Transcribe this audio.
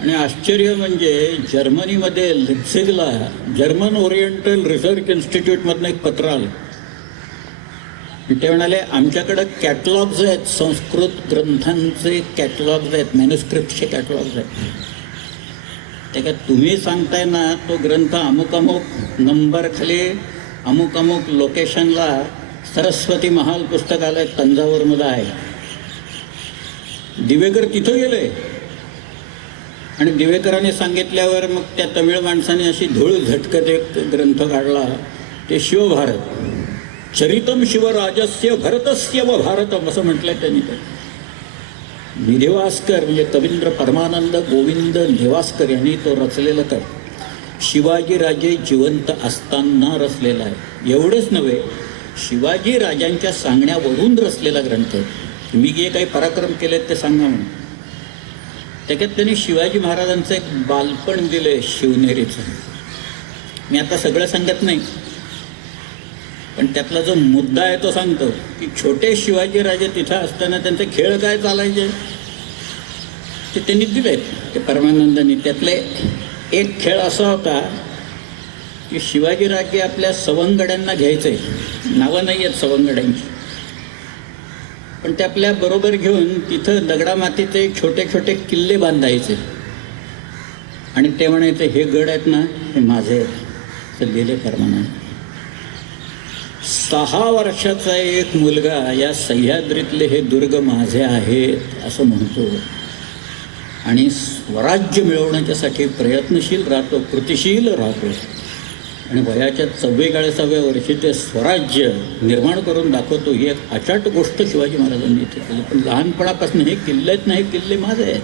आणि आश्चर्य म्हणजे जर्मनीमध्ये लिप्झिगला जर्मन ओरिएंटल रिसर्च इन्स्टिट्यूटमधनं एक पत्र आलं. ते म्हणाले आमच्याकडं कॅटलॉग्स आहेत, संस्कृत ग्रंथांचे कॅटलॉग्स आहेत, मॅन्युस्क्रिप्टचे कॅटलॉग्स आहेत. ते काय तुम्ही सांगताय ना तो ग्रंथ अमुक अमुक नंबर खाली अमुक अमुक लोकेशनला सरस्वती महाल पुस्तकालय तंजावरमध्ये आहे. दिवेकर तिथं गेले आणि दिवेकरांनी सांगितल्यावर मग त्या तमिळ माणसाने अशी धूळ झटकत एक ग्रंथ काढला. ते शिवभारत, चरितम शिवराजस्य भरतस्य व भारतम असं म्हटलंय त्यांनी. ते निवासकर म्हणजे कवींद्र परमानंद गोविंद निवासकर यांनी तो रचलेला कर शिवाजीराजे जिवंत असताना रचलेला आहे. एवढंच नव्हे, शिवाजी राजांच्या सांगण्यावरून रचलेला ग्रंथ आहे. मी जे काही पराक्रम केलेत ते सांगा म्हणून. त्याच्यात त्यांनी शिवाजी महाराजांचं एक बालपण दिलंय शिवनेरीचं. मी आता सगळं सांगत नाही, पण त्यातला जो मुद्दा आहे तो सांगतो की छोटे शिवाजीराजे तिथं असताना त्यांचे खेळ काय चालायचे ते त्यांनी दिलेत ते परमानंदांनी. त्यातले एक खेळ असा होता की शिवाजीराजे आपल्या सवंगड्यांना घ्यायचे, नावं नाही आहेत सवंगड्यांची, पण ते आपल्या बरोबर घेऊन तिथं दगडामातीचे छोटे छोटे किल्ले बांधायचे आणि ते म्हणायचे हे गड आहेत ना हे माझे आहेत. तर लिहिले परमानंद. 6 वर्षाचा एक मुलगा या सह्याद्रीतले हे दुर्ग माझे आहेत असं म्हणतो आणि स्वराज्य मिळवण्याच्यासाठी प्रयत्नशील राहतो, कृतिशील राहतो आणि वयाच्या 44व्या वर्षी ते स्वराज्य निर्माण करून दाखवतो. ही एक अचाट गोष्ट शिवाजी महाराजांनी इथे केली. पण लहानपणापासून हे किल्ले आहेत ना, हे किल्ले माझे आहेत.